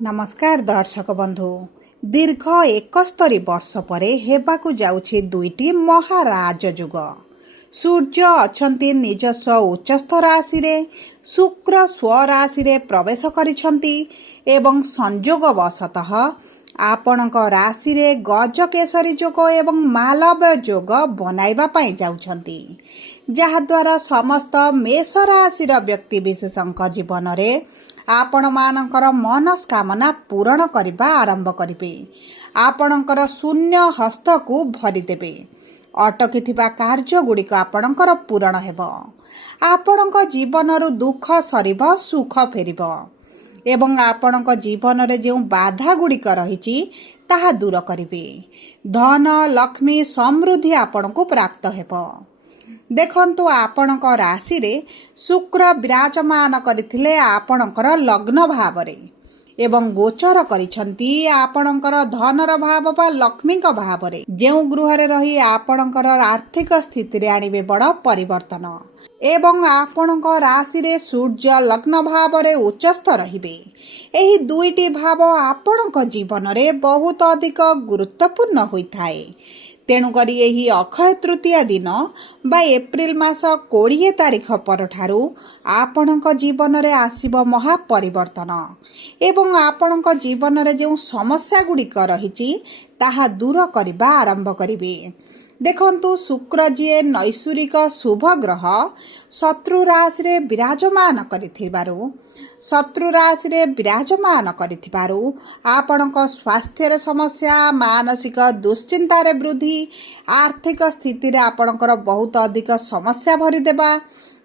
नमस्कार दर्शक बंधु। दीर्घ 71 वर्ष परे हेबाकु जाउछि दुईटी महाराज युग। सूर्य अछंती निजस्व उच्चस्थ राशि रे, शुक्र स्वराशि रे प्रवेश करिछंती एवं संयोग वशतः आपणक राशि रे गजकेसरी योग एवं मालव्य योग बनाइबा पई जाउछंती, जहा द्वारा समस्त मेष राशि रा व्यक्ति विशेषଙ୍କ जीवन रे आपण मानकर मनस्कामना पूरण करने आरंभ करेंगे। आपणकर शून्य हस्त को भरीदेवे। अटकी कार्य गुड़िक आपणकर पूरण हेब। आपणक जीवन दुख सरिब, सुख फेरिब एवं आपणक जीवन रे जो बाधा गुड़िक रही ताहा दूर करिवे। धन लक्ष्मी समृद्धि आपणको प्राप्त हेब। देखंतु आपणक राशि रे शुक्र विराजमान करथिले आपणकर लग्न भावरे एवं गोचर करिछंती आपणकर धनर भाव बा लक्ष्मीक भावरे, जेउ गृहरे रही आपणकर आर्थिक स्थिति रे आनिबे बड़ परिवर्तन। एवं आपणक राशि रे सूर्य लग्न भावरे उच्चस्थ रहिबे। एही दुईटी भाव आपणक जीवन रे बहुत अधिक गुरुत्वपूर्ण होइथाए। तेणुकरी यही अक्षय तृतीया दिन बा एप्रिल मास 20 तारिख परठारु आपणक जीवन रे आसीब महापरिवर्तन एवं आपणक जीवन रे जो समस्या गुड़िक रही ताहा दूर करबा आरंभ करिवे। देखंतु शुक्र जी नैसर्गिक शुभ ग्रह शत्रु राशि रे विराजमान करिथिबारु आपणक स्वास्थ्य समस्या, मानसिक दुश्चिंतार वृद्धि, आर्थिक स्थिति रे आपणकर बहुत अधिक समस्या भरीदेबा।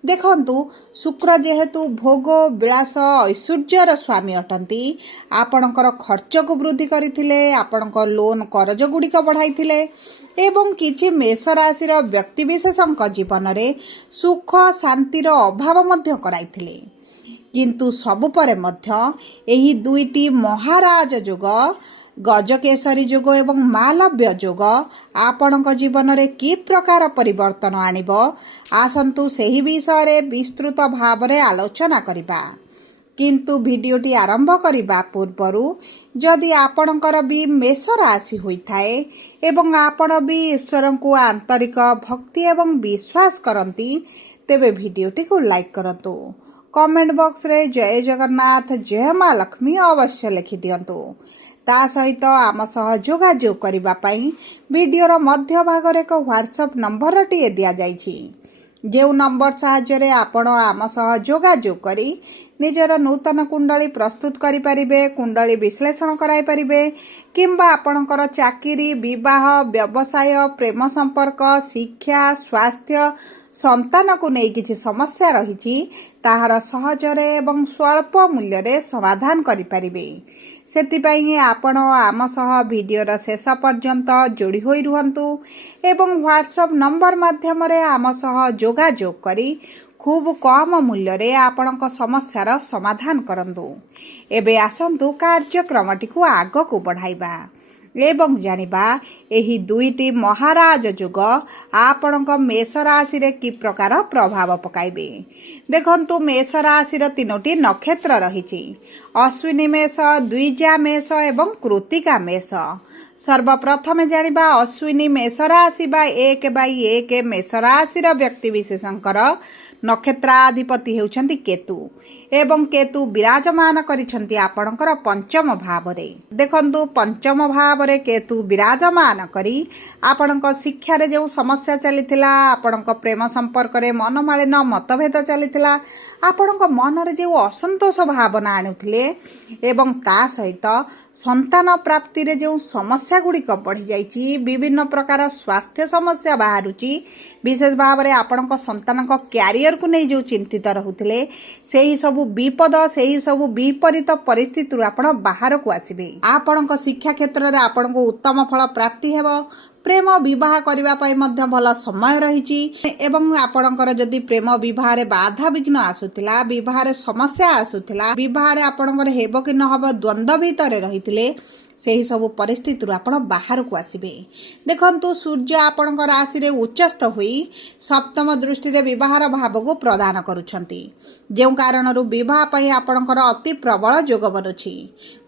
देखंतु शुक्र जेहेतु भोग विलास ऐश्वर्यर स्वामी अटंती, आपणकर खर्च को वृद्धि करथिले, आपणक लोन करज गुड़िक बढ़ाइथिले एवं किछि मेष राशि व्यक्ति विशेषଙ୍କ जीवन रे सुख शांतिर अभाव मध्य कराइथिले। किंतु सबु परे मध्य एही दुईटी महाराज योग गजकेसरी योग एवं मालव्य योग आपणक जीवन रे कि प्रकार परिवर्तन आनिब, आसंतु सेही विषय रे विस्तृत भाव रे आलोचना करिबा। किंतु वीडियोटी आरंभ करिबा पूर्वरु जदि आपणकर भी मेष राशि होइथाए एवं आपण भी ईश्वर को आंतरिक भक्ति एवं विश्वास करंती, तेबे वीडियोटी को लाइक करंतु। कमेंट बॉक्स रे जय जगन्नाथ जय मां लक्ष्मी अवश्य लिखि दियंतु। ता सहित आम सह जोगाजोग करिबा पई वीडियोर मध्य भाग रे एक व्हाट्सएप नंबर टिए दिया जाइछि, जेउ नंबर सहाय्य रे आपण आम सह जोगाजोग करी निजर नूतन कुंडली प्रस्तुत करि परिबे, कुंडली विश्लेषण कराई परिबे किंबा आपणकर चाकरी, विवाह, व्यवसाय, प्रेम संपर्क, शिक्षा, स्वास्थ्य, संतान को नहीं किछि समस्या रही ताहार सहजरे एवं स्वल्प मूल्य रे समाधान करि परिबे। सेतिपई आपण आम सह वीडियोर शेष पर्यंत जोड़ी होई रुहंतु एवं व्हाट्सएप नंबर माध्यम रे आम सह जोगाजोग करी खूब कम मूल्य रे आपणक समस्यार समाधान करंतु। एबे आसंतु कार्यक्रमटी को आग को बढ़ाइबा एवं जानिबा एही दुईटी महाराज योग आपणक मेष राशि रे कि प्रकार प्रभाव पकाइबे। देखंतु मेष राशि रे 3टी नक्षत्र रहिछि, अश्विनी मेष, द्विजा मेष एवं कृत्तिका मेष। सर्वप्रथम जानिबा अश्विनी मेष राशि बा 1/1 मेष राशि रा व्यक्ति विशेषंकर नक्षत्राधिपति हेउछंती केतु एवं केतु विराजमान करिछंती आपणकर पंचम भाव रे। देखंतु पंचम भाव रे केतु विराजमान करी आपणक शिक्षा रे जो समस्या चलीथिला, आपणक प्रेम संपर्क रे मनमालिन मतभेद चलीथिला, आपणक मन रे जो असंतोष भावना आनुथिले एवं ता सहित संतान प्राप्ति रे जो समस्या गुड़िक बढ़ी जाइछि, विभिन्न प्रकार स्वास्थ्य समस्या बाहरुछि, विशेष भाव रे आपणक संतानक क्यारियर को नहीं जो चिंतित रहुथिले सेही सब विपद, सेही सब विपरीत परिस्थिति आपण बाहर को आसीबे। आपणक शिक्षा क्षेत्र रे आपणक उत्तम फल प्राप्ति हेबो। प्रेम विवाह करबा पई मध्य भल समय रहिछि एवं आपणकर जदि प्रेम विवाह रे बाधा विघ्न आसुथिला, विवाह रे समस्या आसुथिला, विवाह रे आपणकर हेबो कि न हबो द्वंद्व भितरे रहिथिले ସେହି ସବୁ ପରିସ୍ଥିତିରୁ ଆପଣ ବାହାରକୁ ଆସିବେ। ଦେଖନ୍ତୁ, ସୂର୍ଯ୍ୟ ଆପଣଙ୍କ ରାଶିରେ ଉଚ୍ଚସ୍ଥ ହୋଇ ସପ୍ତମ ଦୃଷ୍ଟିରେ ବିବାହର ଭାବକୁ ପ୍ରଦାନ କରୁଛନ୍ତି, ଯେଉଁ କାରଣରୁ ବିବାହ ପାଇଁ ଆପଣଙ୍କର ଅତି ପ୍ରବଳ ଯୋଗ ବନୁଛି।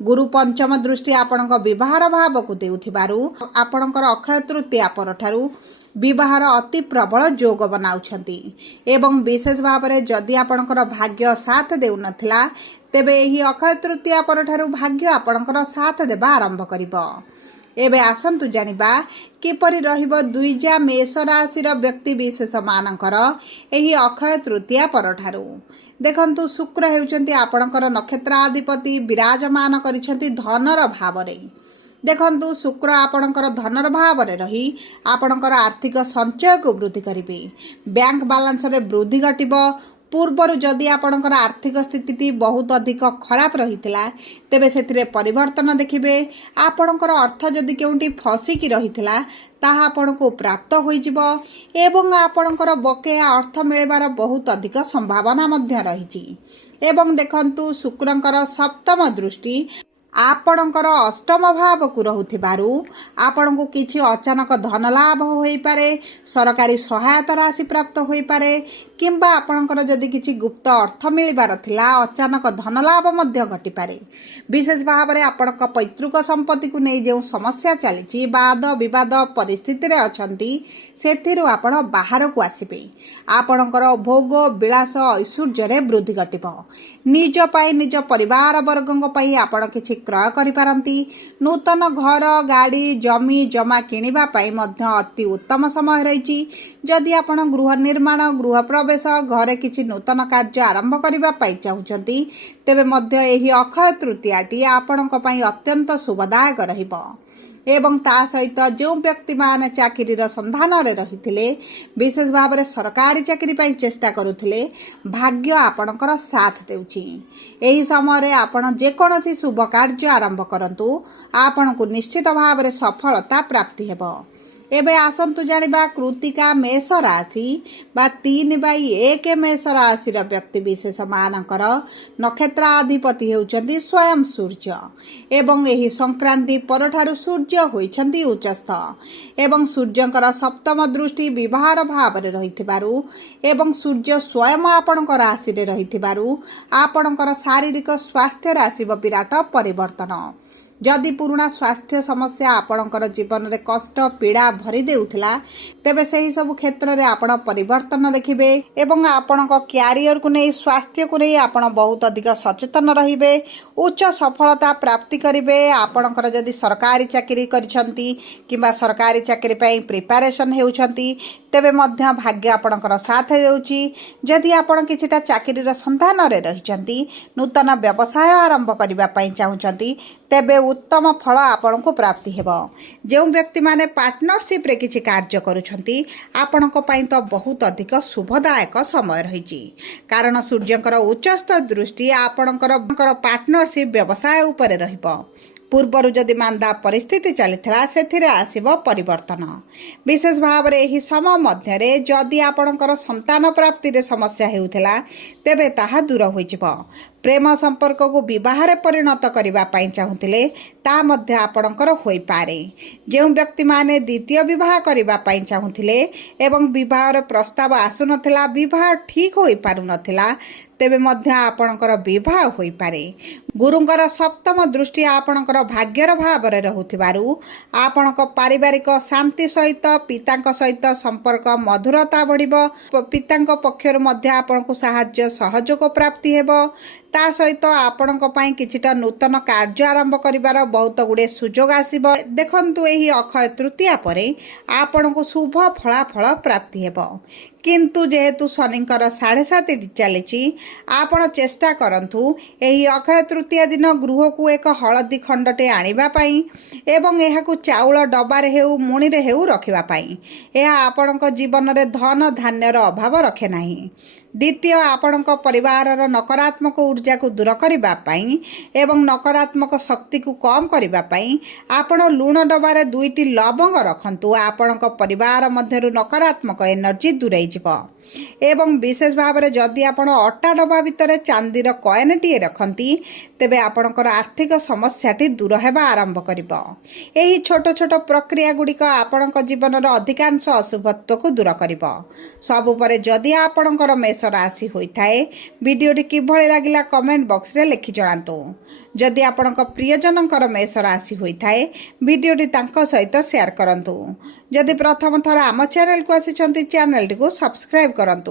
ଗୁରୁ ପଞ୍ଚମ ଦୃଷ୍ଟି ଆପଣଙ୍କ ବିବାହର ଭାବକୁ ଦେଉଥିବାରୁ ଆପଣଙ୍କର ଅକ୍ଷୟ ତୃତୀୟା ପରଠାରୁ ବିବାହର ଅତି ପ୍ରବଳ ଯୋଗ ବନାଉଛନ୍ତି। ଏବଂ ବିଶେଷ ଭାବରେ ଯଦି ଆପଣଙ୍କର ଭାଗ୍ୟ ସାଥ ଦେଉନଥିଲା, ତେବେ ଏହି ଅକ୍ଷୟ ତୃତୀୟା ପରଠାରୁ ଭାଗ୍ୟ ଆପଣଙ୍କର ସାଥ ଦେବା ଆରମ୍ଭ କରିବ। ଏବେ ଆସନ୍ତୁ ଜାଣିବା କିପରି ରହିବ ଦ୍ୱିଜା ମେଷ ରାଶିର ବ୍ୟକ୍ତିବିଶେଷମାନଙ୍କର ଏହି ଅକ୍ଷୟ ତୃତୀୟା ପରଠାରୁ। ଦେଖନ୍ତୁ, ଶୁକ୍ର ହେଉଛନ୍ତି ଆପଣଙ୍କର ନକ୍ଷତ୍ରାଧିପତି, ବିରାଜମାନ କରିଛନ୍ତି ଧନର ଭାବରେ। ଦେଖନ୍ତୁ, ଶୁକ୍ର ଆପଣଙ୍କର ଧନର ଭାବରେ ରହି ଆପଣଙ୍କର ଆର୍ଥିକ ସଞ୍ଚୟକୁ ବୃଦ୍ଧି କରିବେ। ବ୍ୟାଙ୍କ ବାଲାନ୍ସରେ ବୃଦ୍ଧି ଘଟିବ। ପୂର୍ବରୁ ଯଦି ଆପଣଙ୍କର ଆର୍ଥିକ ସ୍ଥିତିଟି ବହୁତ ଅଧିକ ଖରାପ ରହିଥିଲା, ତେବେ ସେଥିରେ ପରିବର୍ତ୍ତନ ଦେଖିବେ। ଆପଣଙ୍କର ଅର୍ଥ ଯଦି କେଉଁଠି ଫସିକି ରହିଥିଲା, ତାହା ଆପଣଙ୍କୁ ପ୍ରାପ୍ତ ହୋଇଯିବ ଏବଂ ଆପଣଙ୍କର ବକେୟା ଅର୍ଥ ମିଳିବାର ବହୁତ ଅଧିକ ସମ୍ଭାବନା ମଧ୍ୟ ରହିଛି। ଏବଂ ଦେଖନ୍ତୁ, ଶୁକ୍ରଙ୍କର ସପ୍ତମ ଦୃଷ୍ଟି ଆପଣଙ୍କର ଅଷ୍ଟମ ଭାବକୁ ରହୁଥିବାରୁ ଆପଣଙ୍କୁ କିଛି ଅଚାନକ ଧନ ଲାଭ ହୋଇପାରେ, ସରକାରୀ ସହାୟତା ରାଶି ପ୍ରାପ୍ତ ହୋଇପାରେ, କିମ୍ବା ଆପଣଙ୍କର ଯଦି କିଛି ଗୁପ୍ତ ଅର୍ଥ ମିଳିବାର ଥିଲା, ଅଚାନକ ଧନ ଲାଭ ମଧ୍ୟ ଘଟିପାରେ। ବିଶେଷ ଭାବରେ ଆପଣଙ୍କ ପୈତୃକ ସମ୍ପତ୍ତିକୁ ନେଇ ଯେଉଁ ସମସ୍ୟା ଚାଲିଛି, ବାଦ ବିବାଦ ପରିସ୍ଥିତିରେ ଅଛନ୍ତି, ସେଥିରୁ ଆପଣ ବାହାରକୁ ଆସିବେ। ଆପଣଙ୍କର ଭୋଗ ବିଳାସ ଐଶ୍ୱର୍ଯ୍ୟରେ ବୃଦ୍ଧି ଘଟିବ। ନିଜ ପାଇଁ, ନିଜ ପରିବାର ବର୍ଗଙ୍କ ପାଇଁ ଆପଣ କିଛି କ୍ରୟ କରିପାରନ୍ତି। ନୂତନ ଘର, ଗାଡ଼ି, ଜମି ଜମା କିଣିବା ପାଇଁ ମଧ୍ୟ ଅତି ଉତ୍ତମ ସମୟ ରହିଛି। ଯଦି ଆପଣ ଗୃହ ନିର୍ମାଣ, ଗୃହ ପ୍ରବେଶ, ଘରେ କିଛି ନୂତନ କାର୍ଯ୍ୟ ଆରମ୍ଭ କରିବା ପାଇଁ ଚାହୁଁଛନ୍ତି, ତେବେ ମଧ୍ୟ ଏହି ଅକ୍ଷୟ ତୃତୀୟାଟି ଆପଣଙ୍କ ପାଇଁ ଅତ୍ୟନ୍ତ ଶୁଭଦାୟକ ରହିବ। ଏବଂ ତା ସହିତ ଯେଉଁ ବ୍ୟକ୍ତିମାନେ ଚାକିରିର ସନ୍ଧାନରେ ରହିଥିଲେ, ବିଶେଷ ଭାବରେ ସରକାରୀ ଚାକିରି ପାଇଁ ଚେଷ୍ଟା କରୁଥିଲେ, ଭାଗ୍ୟ ଆପଣଙ୍କର ସାଥ ଦେଉଛି। ଏହି ସମୟରେ ଆପଣ ଯେକୌଣସି ଶୁଭ କାର୍ଯ୍ୟ ଆରମ୍ଭ କରନ୍ତୁ, ଆପଣଙ୍କୁ ନିଶ୍ଚିତ ଭାବରେ ସଫଳତା ପ୍ରାପ୍ତି ହେବ। ଏବେ ଆସନ୍ତୁ ଜାଣିବା କୃତ୍ତିକା ମେଷ ରାଶି ବା 3/1 ମେଷ ରାଶିର ବ୍ୟକ୍ତିବିଶେଷମାନଙ୍କର ନକ୍ଷତ୍ରାଧିପତି ହେଉଛନ୍ତି ସ୍ୱୟଂ ସୂର୍ଯ୍ୟ। ଏବଂ ଏହି ସଂକ୍ରାନ୍ତି ପରଠାରୁ ସୂର୍ଯ୍ୟ ହୋଇଛନ୍ତି ଉଚ୍ଚସ୍ଥ ଏବଂ ସୂର୍ଯ୍ୟଙ୍କର ସପ୍ତମ ଦୃଷ୍ଟି ବିବାହର ଭାବରେ ରହିଥିବାରୁ ଏବଂ ସୂର୍ଯ୍ୟ ସ୍ୱୟଂ ଆପଣଙ୍କ ରାଶିରେ ରହିଥିବାରୁ ଆପଣଙ୍କର ଶାରୀରିକ ସ୍ୱାସ୍ଥ୍ୟରେ ଆସିବ ବିରାଟ ପରିବର୍ତ୍ତନ। ଯଦି ପୁରୁଣା ସ୍ୱାସ୍ଥ୍ୟ ସମସ୍ୟା ଆପଣଙ୍କର ଜୀବନରେ କଷ୍ଟ ପୀଡ଼ା ଭରି ଦେଉଥିଲା, ତେବେ ସେହି ସବୁ କ୍ଷେତ୍ରରେ ଆପଣ ପରିବର୍ତ୍ତନ ଦେଖିବେ ଏବଂ ଆପଣଙ୍କ କ୍ୟାରିୟରକୁ ନେଇ, ସ୍ୱାସ୍ଥ୍ୟକୁ ନେଇ ଆପଣ ବହୁତ ଅଧିକ ସଚେତନ ରହିବେ। ଉଚ୍ଚ ସଫଳତା ପ୍ରାପ୍ତି କରିବେ। ଆପଣଙ୍କର ଯଦି ସରକାରୀ ଚାକିରି କରିଛନ୍ତି କିମ୍ବା ସରକାରୀ ଚାକିରି ପାଇଁ ପ୍ରିପାରେସନ୍ ହେଉଛନ୍ତି, ତେବେ ମଧ୍ୟ ଭାଗ୍ୟ ଆପଣଙ୍କର ସାଥ ଦେଉଛି। ଯଦି ଆପଣ କିଛିଟା ଚାକିରିର ସନ୍ଧାନରେ ରହିଛନ୍ତି, ନୂତନ ବ୍ୟବସାୟ ଆରମ୍ଭ କରିବା ପାଇଁ ଚାହୁଁଛନ୍ତି, ତେବେ ଉତ୍ତମ ଫଳ ଆପଣଙ୍କୁ ପ୍ରାପ୍ତି ହେବ। ଯେଉଁ ବ୍ୟକ୍ତିମାନେ ପାର୍ଟନରସିପ୍ରେ କିଛି କାର୍ଯ୍ୟ କରୁଛନ୍ତି, ଆପଣଙ୍କ ପାଇଁ ତ ବହୁତ ଅଧିକ ଶୁଭଦାୟକ ସମୟ ରହିଛି। କାରଣ ସୂର୍ଯ୍ୟଙ୍କର ଉଚ୍ଚସ୍ଥ ଦୃଷ୍ଟି ଆପଣଙ୍କର ପାର୍ଟନରସିପ୍ ବ୍ୟବସାୟ ଉପରେ ରହିବ। ପୂର୍ବରୁ ଯଦି ମାନ୍ଦା ପରିସ୍ଥିତି ଚାଲିଥିଲା, ସେଥିରେ ଆସିବ ପରିବର୍ତ୍ତନ। ବିଶେଷ ଭାବରେ ଏହି ସମୟ ମଧ୍ୟରେ ଯଦି ଆପଣଙ୍କର ସନ୍ତାନ ପ୍ରାପ୍ତିରେ ସମସ୍ୟା ହେଉଥିଲା, ତେବେ ତାହା ଦୂର ହୋଇଯିବ। ପ୍ରେମ ସମ୍ପର୍କକୁ ବିବାହରେ ପରିଣତ କରିବା ପାଇଁ ଚାହୁଁଥିଲେ, ତାହା ମଧ୍ୟ ଆପଣଙ୍କର ହୋଇପାରେ। ଯେଉଁ ବ୍ୟକ୍ତିମାନେ ଦ୍ୱିତୀୟ ବିବାହ କରିବା ପାଇଁ ଚାହୁଁଥିଲେ ଏବଂ ବିବାହର ପ୍ରସ୍ତାବ ଆସୁନଥିଲା, ବିବାହ ଠିକ୍ ହୋଇପାରୁନଥିଲା, ତେବେ ମଧ୍ୟ ଆପଣଙ୍କର ବିବାହ ହୋଇପାରେ। ଗୁରୁଙ୍କର ସପ୍ତମ ଦୃଷ୍ଟି ଆପଣଙ୍କର ଭାଗ୍ୟର ଭାବରେ ରହୁଥିବାରୁ ଆପଣଙ୍କ ପାରିବାରିକ ଶାନ୍ତି ସହିତ, ପିତାଙ୍କ ସହିତ ସମ୍ପର୍କ ମଧୁରତା ବଢ଼ିବ। ପିତାଙ୍କ ପକ୍ଷରୁ ମଧ୍ୟ ଆପଣଙ୍କୁ ସାହାଯ୍ୟ ସହଯୋଗ ପ୍ରାପ୍ତି ହେବ। ତା ସହିତ ଆପଣଙ୍କ ପାଇଁ କିଛିଟା ନୂତନ କାର୍ଯ୍ୟ ଆରମ୍ଭ କରିବାର ବହୁତ ଗୁଡ଼ିଏ ସୁଯୋଗ ଆସିବ। ଦେଖନ୍ତୁ, ଏହି ଅକ୍ଷୟ ତୃତୀୟା ପରେ ଆପଣଙ୍କୁ ଶୁଭ ଫଳାଫଳ ପ୍ରାପ୍ତି ହେବ। କିନ୍ତୁ ଯେହେତୁ ଶନିଙ୍କର 7.5 ଚାଲିଛି, ଆପଣ ଚେଷ୍ଟା କରନ୍ତୁ ଏହି ଅକ୍ଷୟ ତୃତୀୟା ଦିନ ଗୃହକୁ ଏକ ହଳଦୀ ଖଣ୍ଡଟେ ଆଣିବା ପାଇଁ ଏବଂ ଏହାକୁ ଚାଉଳ ଡବାରେ ହେଉ, ମୁଣିରେ ହେଉ ରଖିବା ପାଇଁ। ଏହା ଆପଣଙ୍କ ଜୀବନରେ ଧନ ଧାନ୍ୟର ଅଭାବ ରଖେ ନାହିଁ। द्वितीय आपणक परिवारर नकारात्मक ऊर्जा को दूर करबा पई एवं नकारात्मक शक्ति को कम करबा पई आपण लुण डबारे 2टी लवंग रखंतु आपणक परिवार मध्यरु नकारात्मक एनर्जी दूरेई जिवो एवं विशेष भाव में जदि आपण अटा डबा भितर चांदीर कॉइनटीए रखती तेबे आपणकर आर्थिक समस्याटी दूर हेबा आरंभ करिबो। एही छोट छोट प्रक्रिया गुड़िक आपणक जीवनर अधिकांश अशुभत्व को दूर करिबो। सबुपरे जदि आपणकर मेष राशि होइथाए वीडियोटी किभଳି लागिला कमेंट बॉक्स रे लिखि जणातु। जदि आपणक प्रियजनकर मेष राशि होइथाए वीडियोटी तांको सहित शेयर करंतु। जदि प्रथम थर आम चैनल को आसिछंती चैनल को सब्सक्राइब करंतु।